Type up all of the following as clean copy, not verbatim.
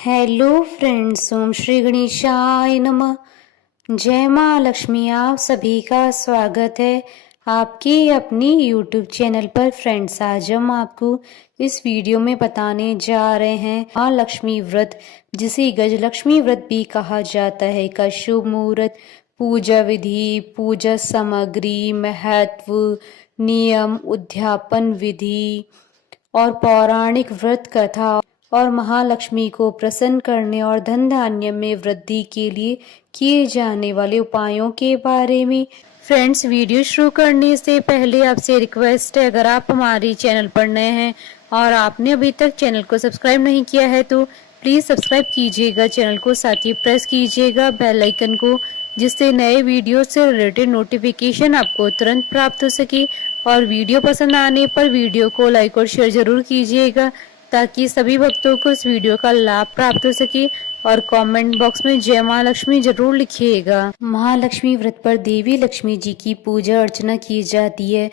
Hello friends, ओम श्री गणेशाय नमः। जय माँ लक्ष्मी। आप सभी का स्वागत है आपकी अपनी यूट्यूब चैनल पर। फ्रेंड्स, आज हम आपको इस वीडियो में बताने जा रहे हैं माँ लक्ष्मी व्रत, जिसे गजलक्ष्मी व्रत भी कहा जाता है, का शुभ मुहूर्त, पूजा विधि, पूजा सामग्री, महत्व, नियम, उद्यापन विधि और पौराणिक व्रत कथा और महालक्ष्मी को प्रसन्न करने और धन धान्य में वृद्धि के लिए किए जाने वाले उपायों के बारे में। फ्रेंड्स, वीडियो शुरू करने से पहले आपसे रिक्वेस्ट है, अगर आप हमारे चैनल पर नए हैं और आपने अभी तक चैनल को सब्सक्राइब नहीं किया है तो प्लीज़ सब्सक्राइब कीजिएगा चैनल को, साथ ही प्रेस कीजिएगा बेल आइकन को, जिससे नए वीडियो से रिलेटेड नोटिफिकेशन आपको तुरंत प्राप्त हो सके। और वीडियो पसंद आने पर वीडियो को लाइक और शेयर जरूर कीजिएगा, ताकि सभी भक्तों को इस वीडियो का लाभ प्राप्त हो सके। और कमेंट बॉक्स में जय माँ लक्ष्मी जरूर लिखिएगा। महालक्ष्मी व्रत पर देवी लक्ष्मी जी की पूजा अर्चना की जाती है।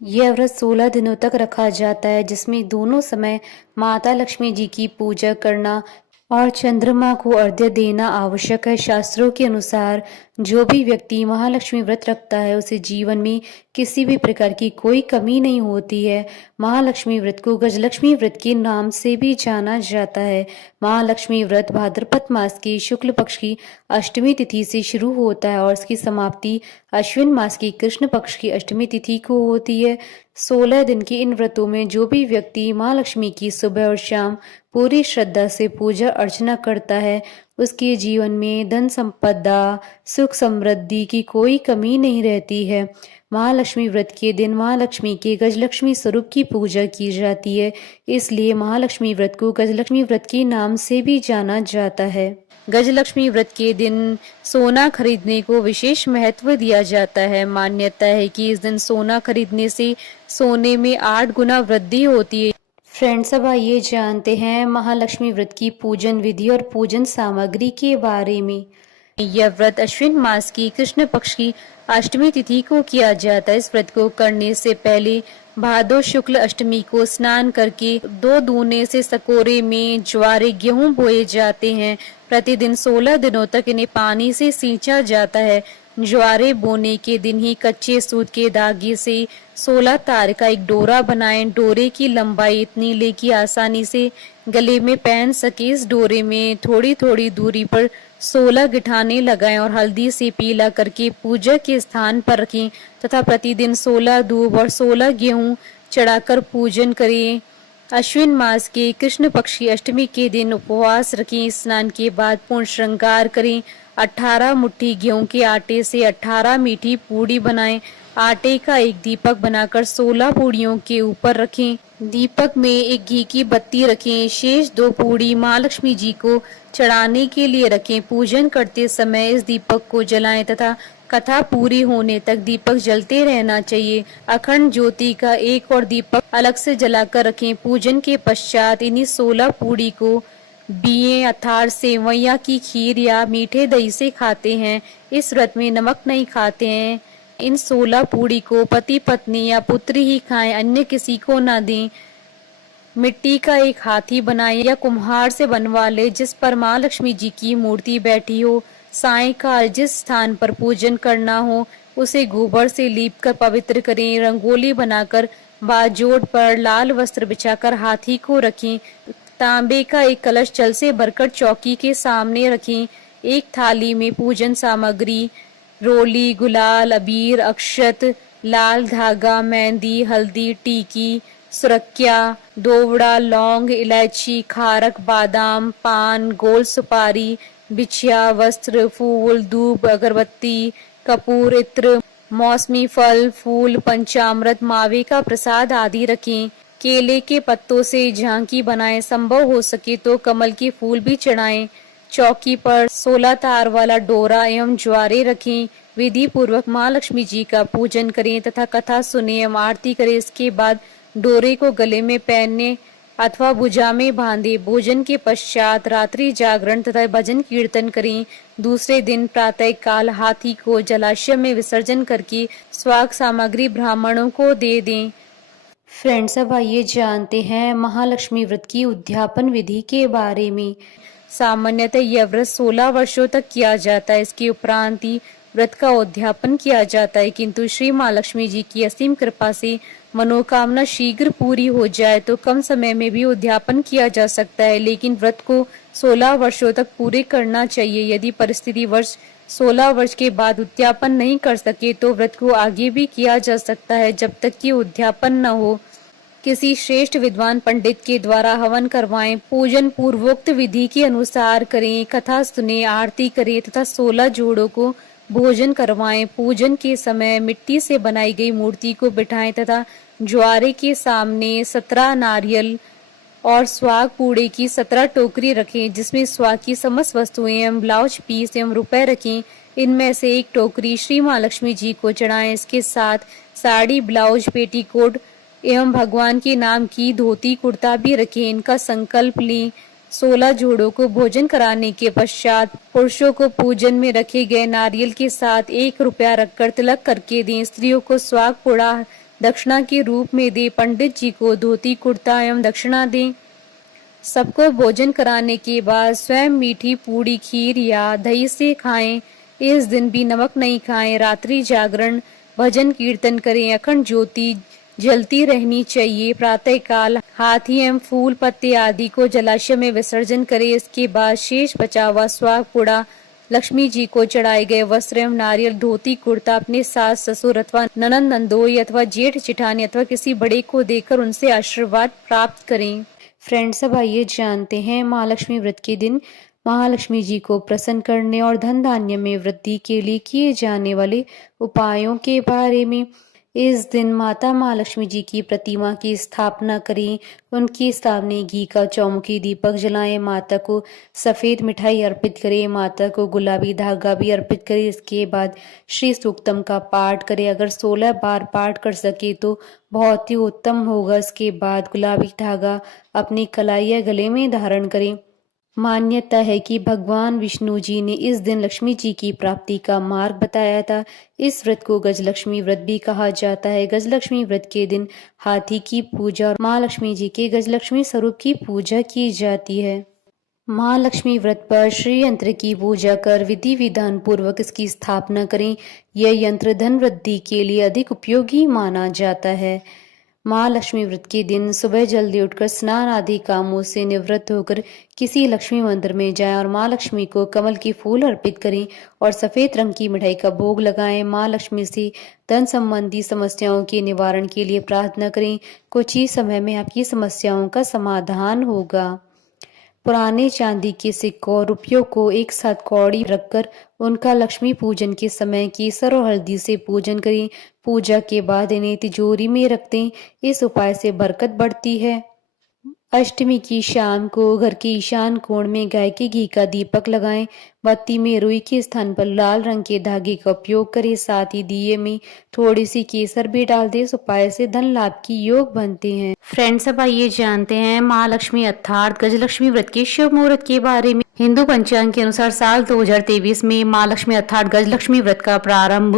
यह व्रत 16 दिनों तक रखा जाता है, जिसमें दोनों समय माता लक्ष्मी जी की पूजा करना और चंद्रमा को अर्घ्य देना आवश्यक है। शास्त्रों के अनुसार जो भी व्यक्ति महालक्ष्मी व्रत रखता है, उसे जीवन में किसी भी प्रकार की कोई कमी नहीं होती है। महालक्ष्मी व्रत को गजलक्ष्मी व्रत के नाम से भी जाना जाता है। महालक्ष्मी व्रत भाद्रपद मास की शुक्ल पक्ष की अष्टमी तिथि से शुरू होता है और इसकी समाप्ति अश्विन मास की कृष्ण पक्ष की अष्टमी तिथि को होती है। 16 दिन के इन व्रतों में जो भी व्यक्ति महालक्ष्मी की सुबह और शाम पूरी श्रद्धा से पूजा अर्चना करता है, उसके जीवन में धन संपदा, सुख समृद्धि की कोई कमी नहीं रहती है। महालक्ष्मी व्रत के दिन महालक्ष्मी के गजलक्ष्मी स्वरूप की पूजा की जाती है, इसलिए महालक्ष्मी व्रत को गजलक्ष्मी व्रत के नाम से भी जाना जाता है। गजलक्ष्मी व्रत के दिन सोना खरीदने को विशेष महत्व दिया जाता है। मान्यता है कि इस दिन सोना खरीदने से सोने में 8 गुना वृद्धि होती है। फ्रेंड्स, अब आइए जानते हैं महालक्ष्मी व्रत की पूजन विधि और पूजन सामग्री के बारे में। यह व्रत अश्विन मास की कृष्ण पक्ष की अष्टमी तिथि को किया जाता है। इस व्रत को करने से पहले भादो शुक्ल अष्टमी को स्नान करके 2 दूने से सकोरे में ज्वारे गेहूं बोए जाते हैं। प्रतिदिन 16 दिनों तक इन्हें पानी से सींचा जाता है। ज्वारे बोने के दिन ही कच्चे सूत के धागे से 16 तार का एक डोरा बनाएं। डोरे की लंबाई इतनी ले कि आसानी से गले में पहन सके। इस डोरे में थोड़ी थोड़ी दूरी पर 16 गिठाने लगाएं और हल्दी से पीला करके पूजा के स्थान पर रखें तथा प्रतिदिन 16 दूब और 16 गेहूं चढ़ाकर पूजन करें। अश्विन मास के कृष्ण पक्ष की अष्टमी के दिन उपवास रखें। स्नान के बाद पूर्ण श्रृंगार करें। 18 मुट्ठी गेहूं के आटे से 18 मीठी पूड़ी बनाएं। आटे का एक दीपक बनाकर 16 पूड़ियों के ऊपर रखें। दीपक में एक घी की बत्ती रखें। शेष 2 पूड़ी महालक्ष्मी जी को चढ़ाने के लिए रखें। पूजन करते समय इस दीपक को जलाएं तथा कथा पूरी होने तक दीपक जलते रहना चाहिए। अखंड ज्योति का एक और दीपक अलग से जलाकर रखें। पूजन के पश्चात इन्हीं 16 पूड़ी को बिये अर्थात सेवैया की खीर या मीठे दही से खाते हैं। इस व्रत में नमक नहीं खाते हैं। इन 16 पूड़ी को पति पत्नी या पुत्री ही खाएं, अन्य किसी को ना दें। मिट्टी का एक हाथी बनाए या कुम्हार से बनवा ले जिस पर माँ लक्ष्मी जी की मूर्ति बैठी हो। सायंकाल जिस स्थान पर पूजन करना हो उसे गोबर से लीप कर पवित्र करें। रंगोली बनाकर बाजोड़ पर लाल वस्त्र बिछाकर हाथी को रखें। तांबे का एक कलश जल से भरकर चौकी के सामने रखें। एक थाली में पूजन सामग्री रोली, गुलाल, अबीर, अक्षत, लाल धागा, मेहंदी, हल्दी, टीकी, सुरक्या, दोवड़ा, लौंग, इलायची, खारक, बादाम, पान, गोल सुपारी, बिछिया, वस्त्र, फूल, धूप, अगरबत्ती, कपूर, इत्र, मौसमी फल, फूल, पंचामृत, मावे का प्रसाद आदि रखें। केले के पत्तों से झांकी बनाएं। संभव हो सके तो कमल के फूल भी चढ़ाएं। चौकी पर 16 तार वाला डोरा एवं ज्वारे रखें। विधि पूर्वक माँ लक्ष्मी जी का पूजन करें तथा कथा सुने एवं आरती करें। इसके बाद डोरे को गले में पहनने अथवा भुजा में बांधे। भोजन के पश्चात रात्रि जागरण तथा भजन कीर्तन करें। दूसरे दिन प्रातः काल हाथी को जलाशय में विसर्जन करके स्वाग सामग्री ब्राह्मणों को दे दें। फ्रेंड्स, अब आइए जानते हैं महालक्ष्मी व्रत की उद्यापन विधि के बारे में। सामान्यतः यह व्रत 16 वर्षों तक किया जाता है। इसके उपरांत ही व्रत का उद्यापन किया जाता है, किंतु श्री महालक्ष्मी जी की असीम कृपा से मनोकामना शीघ्र पूरी हो जाए तो कम समय में भी उद्यापन किया जा सकता है, लेकिन व्रत को 16 वर्षों तक पूरे करना चाहिए। यदि परिस्थिति वर्ष 16 वर्ष के बाद उद्यापन नहीं कर सके तो व्रत को आगे भी किया जा सकता है, जब तक कि उद्यापन न हो। किसी श्रेष्ठ विद्वान पंडित के द्वारा हवन करवाएं, पूजन पूर्वोक्त विधि के अनुसार करें, कथा सुने, आरती करें तथा 16 जोड़ों को भोजन करवाएं। पूजन के समय मिट्टी से बनाई गई मूर्ति को बिठाएं तथा ज्वारे के सामने 17 नारियल और स्वाग पूड़े की 17 टोकरी रखें, जिसमें स्वाग की समस्त वस्तुएं एवं ब्लाउज पीस एवं रुपए रखें। इनमें से एक टोकरी श्री महालक्ष्मी जी को चढ़ाएं। इसके साथ साड़ी, ब्लाउज, पेटीकोट एवं भगवान के नाम की धोती कुर्ता भी रखें। इनका संकल्प लें। 16 जोड़ों को भोजन कराने के पश्चात पुरुषों को पूजन में रखे गए नारियल के साथ 1 रुपया रखकर तिलक करके दें। स्त्रियों को स्वाग पुड़ा दक्षिणा के रूप में दें। पंडित जी को धोती कुर्ता एवं दक्षिणा दें। सबको भोजन कराने के बाद स्वयं मीठी पूड़ी, खीर या दही से खाएं। इस दिन भी नमक नहीं खाएं। रात्रि जागरण, भजन कीर्तन करें। अखंड ज्योति जलती रहनी चाहिए। प्रातः काल हाथी एवं फूल पत्ते आदि को जलाशय में विसर्जन करें। इसके बाद शेष बचा हुआ स्वाग पुड़ा लक्ष्मी जी को चढ़ाए गए वस्त्र एवं नारियल, धोती कुर्ता अपने सास ससुर अथवा ननंद नंदोई अथवा जेठ जेठानी अथवा किसी बड़े को देकर उनसे आशीर्वाद प्राप्त करें। फ्रेंड्स, अब आइए जानते हैं महालक्ष्मी व्रत के दिन महालक्ष्मी जी को प्रसन्न करने और धन धान्य में वृद्धि के लिए किए जाने वाले उपायों के बारे में। इस दिन माता महालक्ष्मी जी की प्रतिमा की स्थापना करें। उनके सामने घी का चौमुखी दीपक जलाएं। माता को सफेद मिठाई अर्पित करें। माता को गुलाबी धागा भी अर्पित करें। इसके बाद श्री सूक्तम का पाठ करें। अगर 16 बार पाठ कर सके तो बहुत ही उत्तम होगा। इसके बाद गुलाबी धागा अपनी कलाई या गले में धारण करें। मान्यता है कि भगवान विष्णु जी ने इस दिन लक्ष्मी जी की प्राप्ति का मार्ग बताया था। इस व्रत को गजलक्ष्मी व्रत भी कहा जाता है। गजलक्ष्मी व्रत के दिन हाथी की पूजा और माँ लक्ष्मी जी के गजलक्ष्मी स्वरूप की पूजा की जाती है। महालक्ष्मी व्रत पर श्री यंत्र की पूजा कर विधि विधान पूर्वक इसकी स्थापना करें। यह यंत्र धन वृद्धि के लिए अधिक उपयोगी माना जाता है। महालक्ष्मी व्रत के दिन सुबह जल्दी उठकर स्नान आदि कामों से निवृत्त होकर किसी लक्ष्मी मंदिर में जाएं और माँ लक्ष्मी को कमल के फूल अर्पित करें और सफेद रंग की मिठाई का भोग लगाएं। माँ लक्ष्मी से धन संबंधी समस्याओं के निवारण के लिए प्रार्थना करें। कुछ ही समय में आपकी समस्याओं का समाधान होगा। पुराने चांदी के सिक्कों और रुपयों को एक साथ कौड़ी रखकर उनका लक्ष्मी पूजन के समय केसर और हल्दी से पूजन करें। पूजा के बाद इन्हें तिजोरी में रख दें। इस उपाय से बरकत बढ़ती है। अष्टमी की शाम को घर के ईशान कोण में गाय के घी का दीपक लगाएं। बत्ती में रुई के स्थान पर लाल रंग के धागे का उपयोग करें। साथ ही दिए में थोड़ी सी केसर भी डाल दें। इस उपाय से धन लाभ की योग बनते हैं। फ्रेंड्स, अब आइए जानते हैं महालक्ष्मी अर्थात गजलक्ष्मी व्रत के शुभ मुहूर्त के बारे में। हिंदू पंचांग के अनुसार साल 2023 में महालक्ष्मी अर्थात गजलक्ष्मी व्रत का प्रारंभ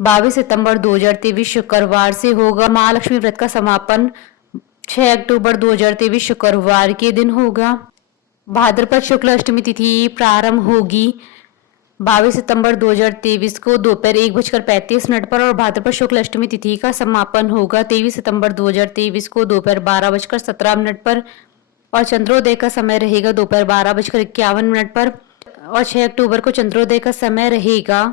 22 सितंबर 2023 शुक्रवार से होगा। महालक्ष्मी व्रत का समापन 6 अक्टूबर 2023 शुक्रवार के दिन होगा। भाद्रपद शुक्ल अष्टमी तिथि प्रारंभ होगी 22 सितंबर 2023 को दोपहर 1:35 पर और भाद्रपद शुक्ल अष्टमी तिथि का समापन होगा 23 सितंबर 2023 को दोपहर 12:17 पर और चंद्रोदय का समय रहेगा दोपहर 12:51 पर और 6 अक्टूबर को चंद्रोदय का समय रहेगा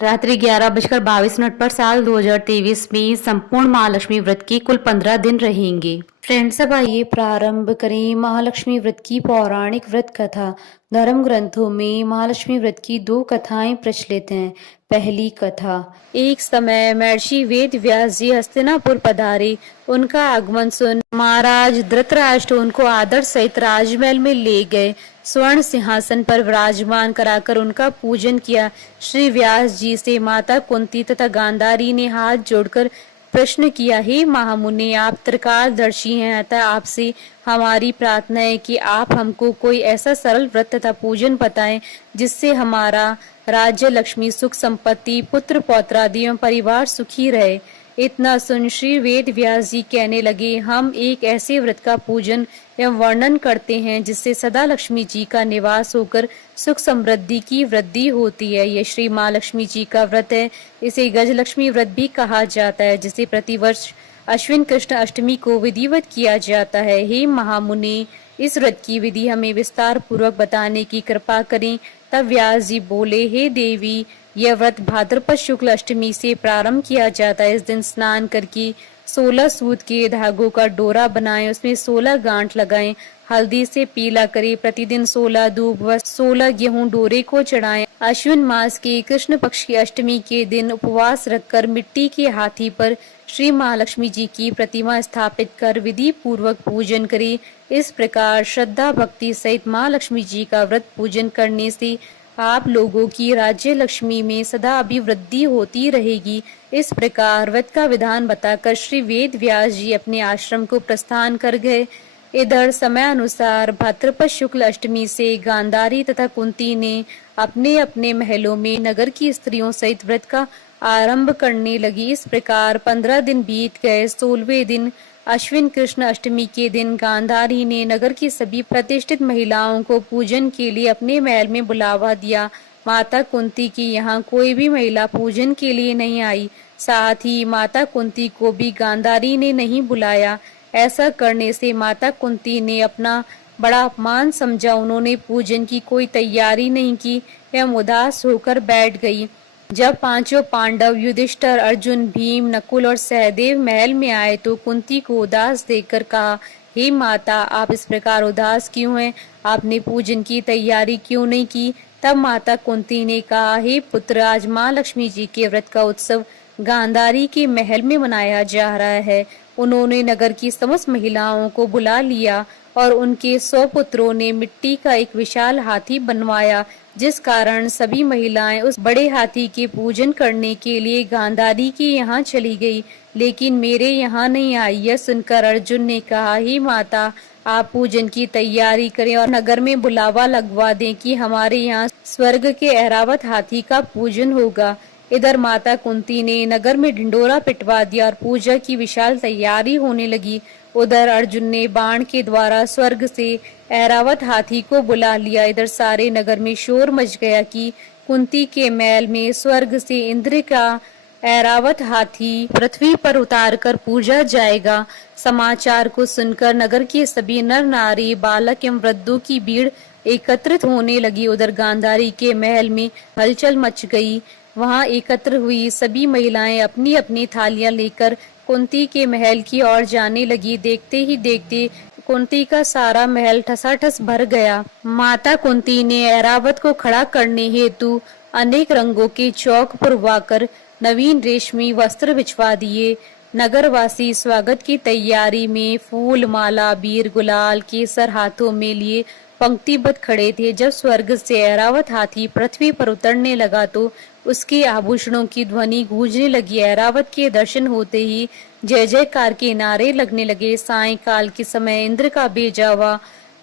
रात्रि 11:22 पर। साल 2023 में संपूर्ण महालक्ष्मी व्रत के कुल 15 दिन रहेंगे। फ्रेंड्स, अब आइए प्रारंभ करें महालक्ष्मी व्रत की पौराणिक व्रत कथा। धर्म ग्रंथों में महालक्ष्मी व्रत की 2 कथाएं प्रचलित हैं। पहली कथा। एक समय महर्षि वेद व्यास जी हस्तिनापुर पधारे। उनका आगमन सुन महाराज धृतराष्ट्र उनको आदर सहित राजमहल में ले गए। स्वर्ण सिंहासन पर विराजमान कराकर उनका पूजन किया। श्री व्यास जी से माता कुंती तथा गांधारी ने हाथ जोड़कर प्रश्न किया, हे महामुनि, आप त्रिकालदर्शी हैं, अतः आपसे हमारी प्रार्थना है कि आप हमको कोई ऐसा सरल व्रत तथा पूजन बताएं जिससे हमारा राज्य, लक्ष्मी, सुख, संपत्ति, पुत्र पौत्रादि एवं परिवार सुखी रहे। इतना सुन श्री वेद व्यास जी कहने लगे, हम एक ऐसे व्रत का पूजन एवं वर्णन करते हैं जिससे सदा लक्ष्मी जी का निवास होकर सुख समृद्धि की वृद्धि होती है। यह श्री माँ लक्ष्मी जी का व्रत है। इसे गजलक्ष्मी व्रत भी कहा जाता है, जिसे प्रतिवर्ष अश्विन कृष्ण अष्टमी को विधिवत किया जाता है। हे महामुनि, इस व्रत की विधि हमें विस्तार पूर्वक बताने की कृपा करें। तब व्यास जी बोले, हे देवी, यह व्रत भाद्रपद शुक्ल अष्टमी से प्रारंभ किया जाता है। इस दिन स्नान करके 16 सूत के धागों का डोरा बनाएं, उसमें 16 गांठ लगाएं, हल्दी से पीला करें, प्रतिदिन 16 दूब व 16 गेहूं डोरे को चढ़ाएं। अश्विन मास के कृष्ण पक्ष की अष्टमी के दिन उपवास रखकर मिट्टी के हाथी पर श्री महालक्ष्मी जी की प्रतिमा स्थापित कर विधि पूर्वक पूजन करें। इस प्रकार श्रद्धा भक्ति सहित माँ लक्ष्मी जी का व्रत पूजन करने से आप लोगों की राज्य लक्ष्मी में सदा अभिवृद्धि होती रहेगी। इस प्रकार व्रत का विधान बताकर श्री वेद व्यास जी अपने आश्रम को प्रस्थान कर गए। इधर समय अनुसार भाद्रपद शुक्ल अष्टमी से गांधारी तथा कुंती ने अपने अपने महलों में नगर की स्त्रियों सहित व्रत का आरंभ करने लगी। इस प्रकार 15 दिन बीत गए। 16वें दिन अश्विन कृष्ण अष्टमी के दिन गांधारी ने नगर की सभी प्रतिष्ठित महिलाओं को पूजन के लिए अपने महल में बुलावा दिया। माता कुंती की यहाँ कोई भी महिला पूजन के लिए नहीं आई। साथ ही माता कुंती को भी गांधारी ने नहीं बुलाया। ऐसा करने से माता कुंती ने अपना बड़ा अपमान समझा। उन्होंने पूजन की कोई तैयारी नहीं की एवं उदास होकर बैठ गई। जब पांचों पांडव युधिष्ठिर, अर्जुन, भीम, नकुल और सहदेव महल में आए तो कुंती को उदास देखकर कहा, हे माता, आप इस प्रकार उदास क्यों हैं? आपने पूजन की तैयारी क्यों नहीं की? तब माता कुंती ने कहा, हे पुत्र, आज माँ लक्ष्मी जी के व्रत का उत्सव गांधारी के महल में मनाया जा रहा है। उन्होंने नगर की समस्त महिलाओं को बुला लिया और उनके 100 पुत्रों ने मिट्टी का एक विशाल हाथी बनवाया, जिस कारण सभी महिलाएं उस बड़े हाथी के पूजन करने के लिए गांधारी के यहाँ चली गई, लेकिन मेरे यहाँ नहीं आई। यह सुनकर अर्जुन ने कहा, हे माता, आप पूजन की तैयारी करें और नगर में बुलावा लगवा दें कि हमारे यहाँ स्वर्ग के ऐरावत हाथी का पूजन होगा। इधर माता कुंती ने नगर में ढिंडोरा पिटवा दिया और पूजा की विशाल तैयारी होने लगी। उधर अर्जुन ने बाण के द्वारा स्वर्ग से ऐरावत हाथी को बुला लिया। इधर सारे नगर में शोर मच गया कि कुंती के महल में स्वर्ग से इंद्र का ऐरावत हाथी पृथ्वी पर उतार कर पूजा जाएगा। समाचार को सुनकर नगर के सभी नर नारी, बालक एवं वृद्धों की भीड़ एकत्रित होने लगी। उधर गांधारी के महल में हलचल मच गई। वहां एकत्र हुई सभी महिलाएं अपनी अपनी थालियां लेकर कुंती के महल की ओर जाने लगी। देखते ही देखते कुंती का सारा महल ठसाठस भर गया। माता कुंती ने ऐरावत को खड़ा करने हेतु अनेक रंगों के चौक पुरवाकर नवीन रेशमी वस्त्र बिछवा दिए। नगरवासी स्वागत की तैयारी में फूल, माला, बीर, गुलाल, केसर हाथों में लिए पंक्तिबद्ध खड़े थे। जब स्वर्ग से ऐरावत हाथी पृथ्वी पर उतरने लगा तो उसके आभूषणों की ध्वनि गूंजने लगी। ऐरावत के दर्शन होते ही जय जयकार के नारे लगने लगे। सायंकाल के समय इंद्र का भेजा हुआ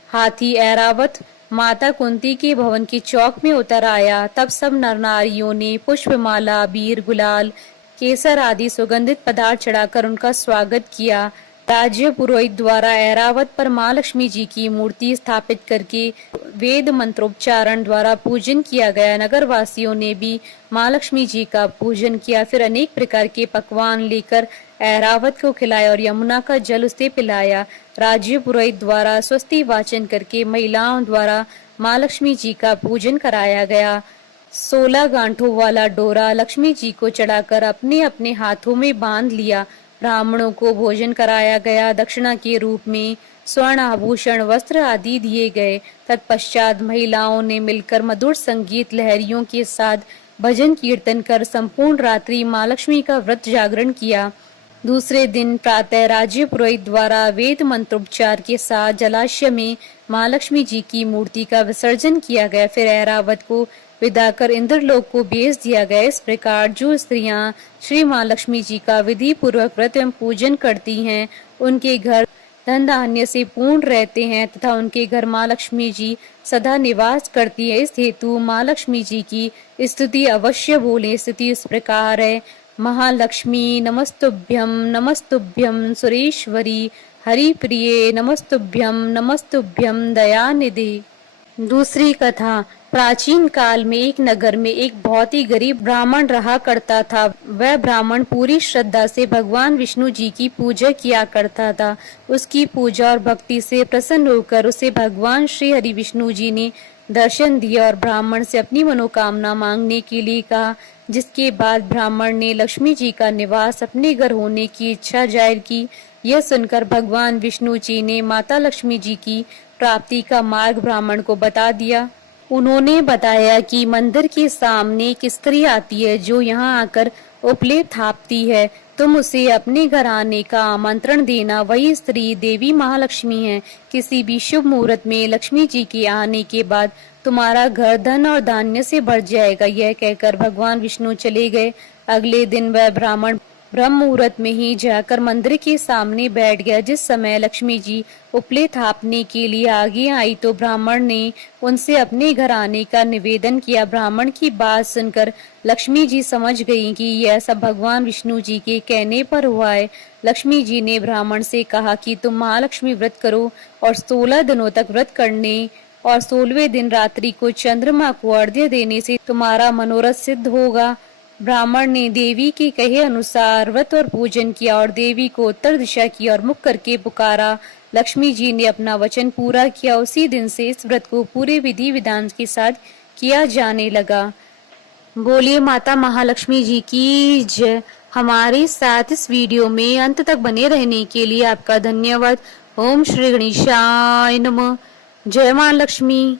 हाथी ऐरावत माता कुंती के भवन के चौक में उतर आया। तब सब नर नारियों ने पुष्पमाला, बीर, गुलाल, केसर आदि सुगंधित पदार्थ चढ़ाकर उनका स्वागत किया। राज्य पुरोहित द्वारा ऐरावत पर माँ लक्ष्मी जी की मूर्ति स्थापित करके वेद मंत्रोच्चारण द्वारा पूजन किया गया। नगर वासियों ने भी माँ लक्ष्मी जी का पूजन किया। फिर अनेक प्रकार के पकवान लेकर ऐरावत को खिलाया और यमुना का जल उसे पिलाया। राज्य पुरोहित द्वारा स्वस्ति वाचन करके महिलाओं द्वारा माँ लक्ष्मी जी का पूजन कराया गया। 16 गांठों वाला डोरा लक्ष्मी जी को चढ़ाकर अपने अपने हाथों में बांध लिया। ब्राह्मणों को भोजन कराया गया। दक्षिणा के रूप में स्वर्ण आभूषण, वस्त्र आदि दिए गए। तत्पश्चात महिलाओं ने मिलकर मधुर संगीत लहरियों के साथ भजन कीर्तन कर संपूर्ण रात्रि माँ लक्ष्मी का व्रत जागरण किया। दूसरे दिन प्रातः राज्य पुरोहित द्वारा वेद मंत्रोच्चार के साथ जलाशय में माँ लक्ष्मी जी की मूर्ति का विसर्जन किया गया। फिर ऐरावत को विदा कर इंद्रलोक को भेज दिया गया। इस प्रकार जो स्त्रियां श्री माँ लक्ष्मी जी का विधि पूर्वक व्रत एवं पूजन करती हैं, उनके घर धन धान्य से पूर्ण रहते हैं तथा उनके घर माँ लक्ष्मी जी सदा निवास करती है। इस हेतु माँ लक्ष्मी जी की स्तुति अवश्य बोले। स्तुति इस प्रकार है, महालक्ष्मी नमस्तुभ्यं नमस्तुभ्यं सुरेश्वरी हरिप्रिये नमस्तुभ्यं दयानिधि। दूसरी कथा। प्राचीन काल में एक नगर में एक बहुत ही गरीब ब्राह्मण रहा करता था। वह ब्राह्मण पूरी श्रद्धा से भगवान विष्णु जी की पूजा किया करता था। उसकी पूजा और भक्ति से प्रसन्न होकर उसे भगवान श्री हरि विष्णु जी ने दर्शन दिया और ब्राह्मण से अपनी मनोकामना मांगने के लिए कहा, जिसके बाद ब्राह्मण ने लक्ष्मी जी का निवास अपने घर होने की इच्छा जाहिर की। यह सुनकर भगवान विष्णु जी ने माता लक्ष्मी जी की प्राप्ति का मार्ग ब्राह्मण को बता दिया। उन्होंने बताया कि मंदिर के सामने एक स्त्री आती है जो यहाँ आकर उपलेप थापती है। तुम उसे अपने घर आने का आमंत्रण देना। वही स्त्री देवी महालक्ष्मी है। किसी भी शुभ मुहूर्त में लक्ष्मी जी के आने के बाद तुम्हारा घर धन और धान्य से भर जाएगा। यह कहकर भगवान विष्णु चले गए। अगले दिन वह ब्राह्मण ब्रह्म मुहूर्त में ही जाकर मंदिर के सामने बैठ गया। जिस समय लक्ष्मी जी उपले थापने के लिए आगे आई तो ब्राह्मण ने उनसे अपने घर आने का निवेदन किया। ब्राह्मण की बात सुनकर लक्ष्मी जी समझ गई कि यह सब भगवान विष्णु जी के कहने पर हुआ है। लक्ष्मी जी ने ब्राह्मण से कहा कि तुम महालक्ष्मी व्रत करो और 16 दिनों तक व्रत करने और 16वें दिन रात्रि को चंद्रमा को अर्घ्य देने से तुम्हारा मनोरथ सिद्ध होगा। ब्राह्मण ने देवी के कहे अनुसार व्रत और पूजन किया और देवी को उत्तर दिशा की और मुख करके पुकारा। लक्ष्मी जी ने अपना वचन पूरा किया। उसी दिन से इस व्रत को पूरे विधि विधान के साथ किया जाने लगा। बोलिए माता महालक्ष्मी जी की जय। हमारे साथ इस वीडियो में अंत तक बने रहने के लिए आपका धन्यवाद। ओम श्री गणेशाय नमः। जय मां लक्ष्मी।